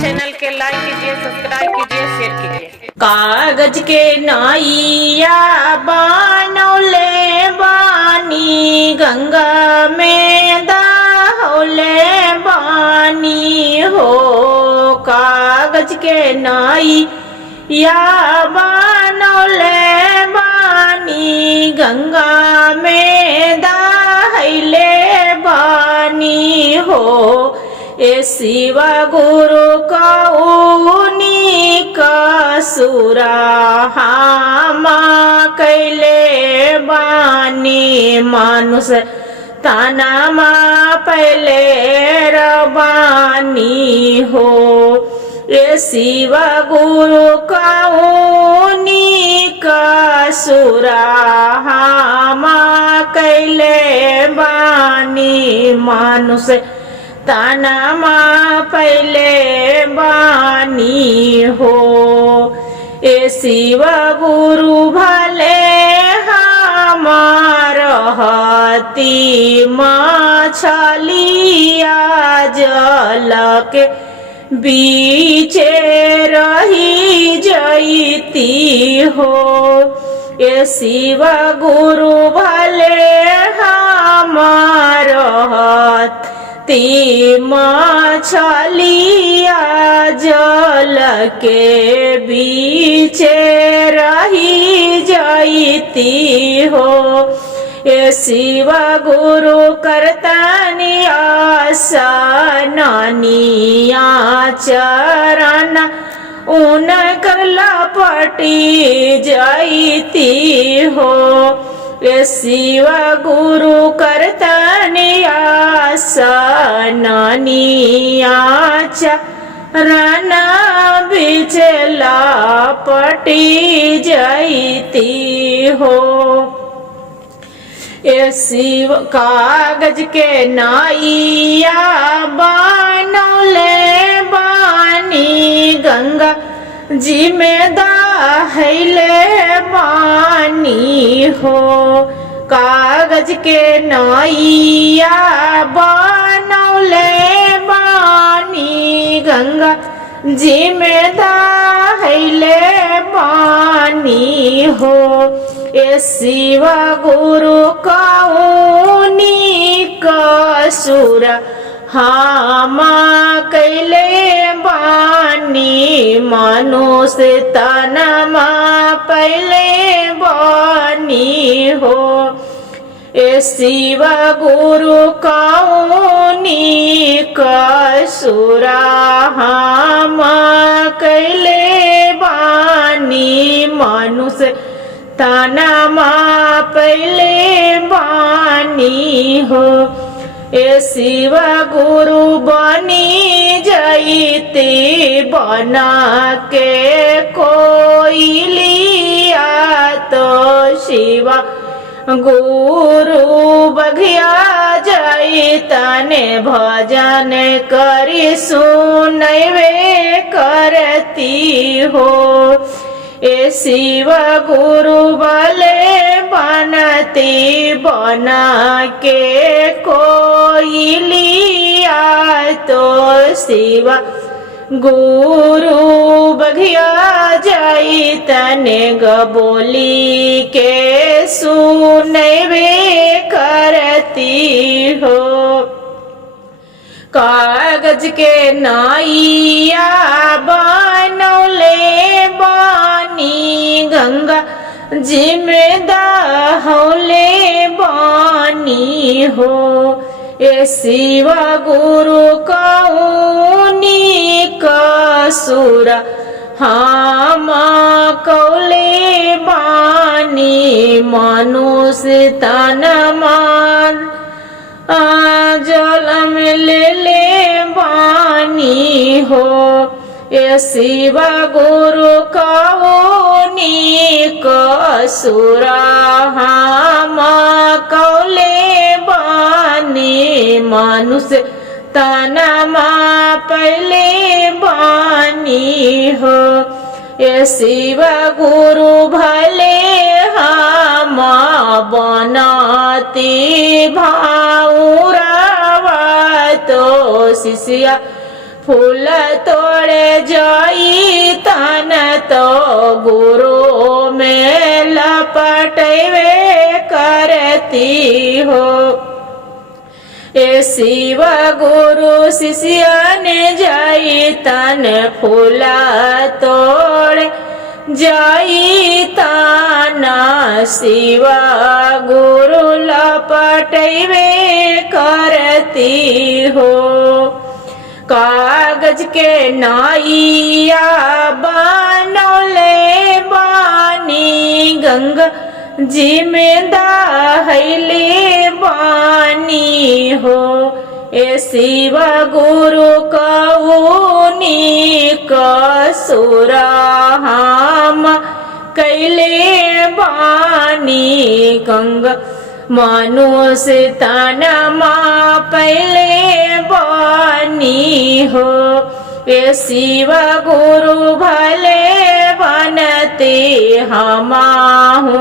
Channel के लाइक कीजिए, subscribe कीजिए, शेयर कीजिए। कागज के नैया बनौले बानी, गंगा में दहौले बानी हो। कागज के नैया बनौले बानी, गंगा में दहैले बानी हो। ए शिवा गुरु कौनी कसुरा हामा कैले बानी, मानुष तनमा पहले रबानी हो। ए शिवा गुरु कौनी कसुरा हामा कैले बानी, मानुष तनमा पहले बानी हो। ए शिव गुरु भले हमार हती मछलिया जल के बीचे रही जईती हो। ए शिव गुरु भले हमार ती मछलिया जल के बीचे रही जईती हो। ए शिव गुरु करतनि आसनिया चरण उन कर लपटी जईती हो। ए शिव गुरु करतनि आसनिया चरण बीच लपटी जईती हो। ए शिव कागज के नैया बनौले बानी, गंगा जी में दहैले बानी हो। कागज के नैया बनौले बानी, गंगा जी में दहैले बानी हो। ए शिव गुरु कौनी कसुर हामा कैले बानी, मनुष्य तनमा पहले बानी हो। ए शिव गुरु कौनी कसुरा हामा कैले बानी, मनुष्य तनमा पहले बानी हो। ए शिव गुरु बनी जईती बना के कोयलिया, तो शिव गुरु बघिया जईतने भजन करी सुनवे करती हो। ए शिव गुरु बले बनती बना के कोयलिया, तो शिव गुरु बघिया जईतने गबोली के सुनवे करती हो। कागज के नैया बनौले बानी, गंगा जी में दहौले बानी हो। ए शिव गुरु कौनी कसुर हामा कौले बानी, मनुष्य तनमा जल में ले बानी हो। ए शिव गुरु कौनी कसुर हामा कौले बानी, मनुष्य तनमा पहले बानी हो। ए शिव गुरु भले हमा बनती भाऊरावा तो शिष्या फूल तोड़े जाई तन तो गुरु में लपटवे करती हो। ए शिव गुरु शिष्य ने जाई तन फूला तोड़ जाई ताना शिव गुरु लपटवे करती हो। कागज के नाइया बनौले बानी गंगा जी में दहले बानी हो। ए शिव गुरु कऊनी कसुरा हम कैले बानी गंगा मनुष्य तनमा पहले बानी हो। ए शिव गुरु भले बनते हमाहू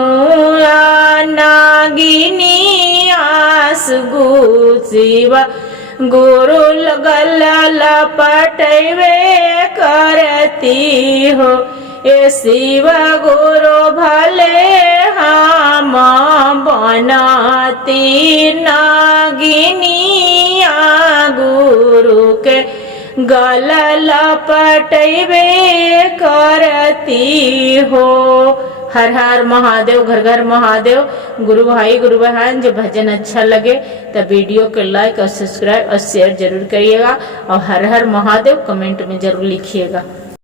नागिनी आसगु शिव गुरु लगल लपटवे करती हो। ए शिव गुरु भले हम बनाती नागिनी गुरु के गल लपटवे करती हो। हर हर महादेव, घर घर महादेव। गुरु भाई गुरु बहन, जो भजन अच्छा लगे तो वीडियो को लाइक और सब्सक्राइब और शेयर जरूर करिएगा। और हर हर महादेव कमेंट में जरूर लिखिएगा।